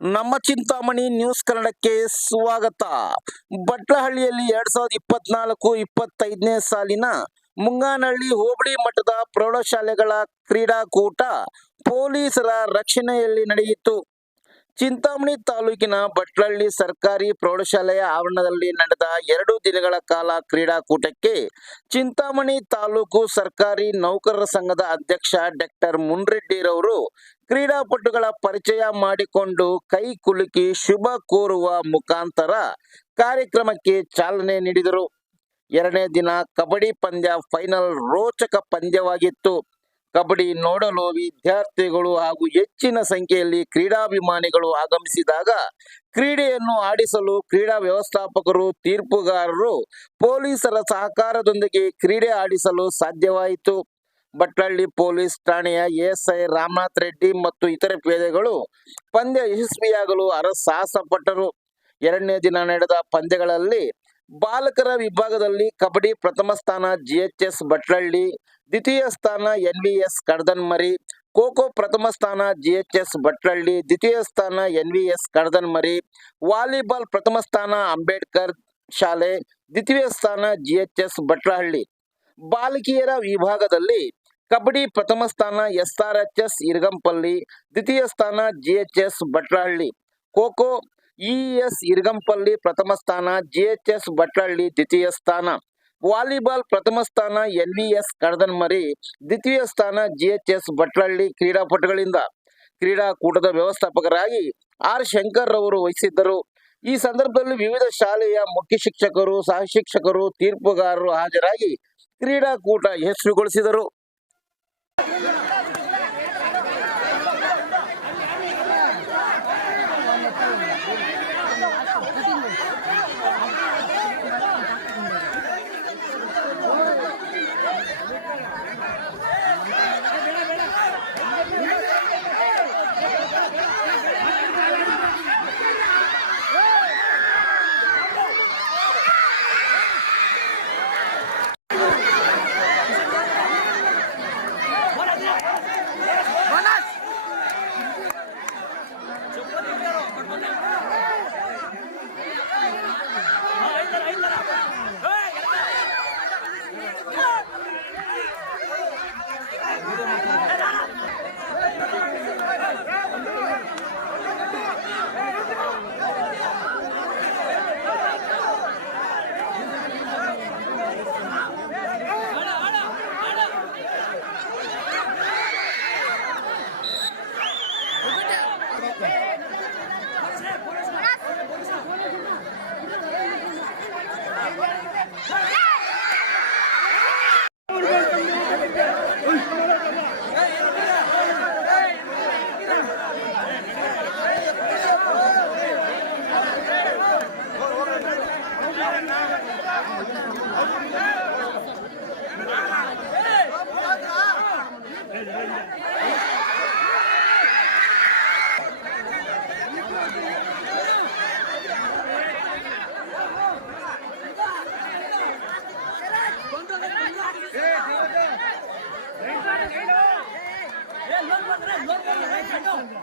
ನಮ್ಮ ಚಿಂತಾಮಣಿ ನ್ಯೂಸ್ ಕನ್ನಡಕ್ಕೆ ಸ್ವಾಗತ. ಭಟ್ಲಹಳ್ಳಿಯಲ್ಲಿ ಎರಡ್ ಸಾವಿರದ ಇಪ್ಪತ್ನಾಲ್ಕು ಇಪ್ಪತ್ತೈದನೇ ಸಾಲಿನ ಮುಂಗಾನಹಳ್ಳಿ ಹೋಬಳಿ ಮಠದ ಪ್ರೌಢಶಾಲೆಗಳ ಕ್ರೀಡಾಕೂಟ ಪೊಲೀಸರ ರಕ್ಷಣೆಯಲ್ಲಿ ನಡೆಯಿತು. ಚಿಂತಾಮಣಿ ತಾಲೂಕಿನ ಬಟ್ಲಹಳ್ಳಿ ಸರ್ಕಾರಿ ಪ್ರೌಢಶಾಲೆಯ ಆವರಣದಲ್ಲಿ ನಡೆದ ಎರಡು ದಿನಗಳ ಕಾಲ ಕ್ರೀಡಾಕೂಟಕ್ಕೆ ಚಿಂತಾಮಣಿ ತಾಲೂಕು ಸರ್ಕಾರಿ ನೌಕರರ ಸಂಘದ ಅಧ್ಯಕ್ಷ ಡಾಕ್ಟರ್ ಮುನ್ರೆಡ್ಡಿರವರು ಕ್ರೀಡಾಪಟುಗಳ ಪರಿಚಯ ಮಾಡಿಕೊಂಡು ಕೈ ಕುಲುಕಿ ಶುಭ ಕೋರುವ ಮುಖಾಂತರ ಕಾರ್ಯಕ್ರಮಕ್ಕೆ ಚಾಲನೆ ನೀಡಿದರು. ಎರಡನೇ ದಿನ ಕಬಡ್ಡಿ ಪಂದ್ಯ ಫೈನಲ್ ರೋಚಕ ಪಂದ್ಯವಾಗಿತ್ತು. ಕಬಡ್ಡಿ ನೋಡಲು ವಿದ್ಯಾರ್ಥಿಗಳು ಹಾಗೂ ಹೆಚ್ಚಿನ ಸಂಖ್ಯೆಯಲ್ಲಿ ಕ್ರೀಡಾಭಿಮಾನಿಗಳು ಆಗಮಿಸಿದಾಗ ಕ್ರೀಡೆಯನ್ನು ಆಡಿಸಲು ಕ್ರೀಡಾ ವ್ಯವಸ್ಥಾಪಕರು, ತೀರ್ಪುಗಾರರು, ಪೊಲೀಸರ ಸಹಕಾರದೊಂದಿಗೆ ಕ್ರೀಡೆ ಆಡಿಸಲು ಸಾಧ್ಯವಾಯಿತು. ಬಟ್ಲಳ್ಳಿ ಪೊಲೀಸ್ ಠಾಣೆಯ ಎಸ್ಐ ರಾಮನಾಥ್ ರೆಡ್ಡಿ ಮತ್ತು ಇತರೆ ಪೇದೆಗಳು ಪಂದ್ಯ ಯಶಸ್ವಿಯಾಗಲು ಹರಸಾಹಸ ಪಟ್ಟರು ಎರಡನೇ ದಿನ ನಡೆದ ಪಂದ್ಯಗಳಲ್ಲಿ ಬಾಲಕರ ವಿಭಾಗದಲ್ಲಿ ಕಬಡ್ಡಿ ಪ್ರಥಮ ಸ್ಥಾನ ಜಿಎಚ್ಎಸ್ ಬಟ್ಲಳ್ಳಿ ದ್ವಿತೀಯ ಸ್ಥಾನ N V S Kadadanmari kho kho ಪ್ರಥಮ ಸ್ಥಾನ ಜಿ ಎಚ್ ಎಸ್ ಬಟ್ಲಳ್ಳಿ ದ್ವಿತೀಯ ಸ್ಥಾನ N V S Kadadanmari volleyball ಪ್ರಥಮ ಸ್ಥಾನ ಅಂಬೇಡ್ಕರ್ ಶಾಲೆ, ದ್ವಿತೀಯ ಸ್ಥಾನ ಜಿ ಎಚ್ ಎಸ್ ಭಟ್ಲಹಳ್ಳಿ ಬಾಲಕಿಯರ ವಿಭಾಗದಲ್ಲಿ ಕಬಡ್ಡಿ ಪ್ರಥಮ ಸ್ಥಾನ S R H S Irgampalli, ದ್ವಿತೀಯ ಸ್ಥಾನ G H S Bhatlahalli kho kho E S Irgampalli ಪ್ರಥಮ ಸ್ಥಾನ ಜಿ ಎಚ್ ಎಸ್ ಭಟ್ಲಹಳ್ಳಿ ದ್ವಿತೀಯ ಸ್ಥಾನ. ವಾಲಿಬಾಲ್ ಪ್ರಥಮ ಸ್ಥಾನ ಎಲ್ ವಿ ಎಸ್ ಕಡದನ್ಮರಿ ದ್ವಿತೀಯ ಸ್ಥಾನ ಜಿಎಚ್ಎಸ್ ಭಟ್ಲಹಳ್ಳಿ ಕ್ರೀಡಾಪಟುಗಳಿಂದ. ಕ್ರೀಡಾಕೂಟದ ವ್ಯವಸ್ಥಾಪಕರಾಗಿ ಆರ್ ಶಂಕರ್ ರವರು ವಹಿಸಿದ್ದರು. ಈ ಸಂದರ್ಭದಲ್ಲಿ ವಿವಿಧ ಶಾಲೆಯ ಮುಖ್ಯ ಶಿಕ್ಷಕರು, ಸಹ ಶಿಕ್ಷಕರು, ತೀರ್ಪುಗಾರರು ಹಾಜರಾಗಿ ಕ್ರೀಡಾಕೂಟ ಯಶಸ್ವಿಗೊಳಿಸಿದರು. લોન લોન લોન લોન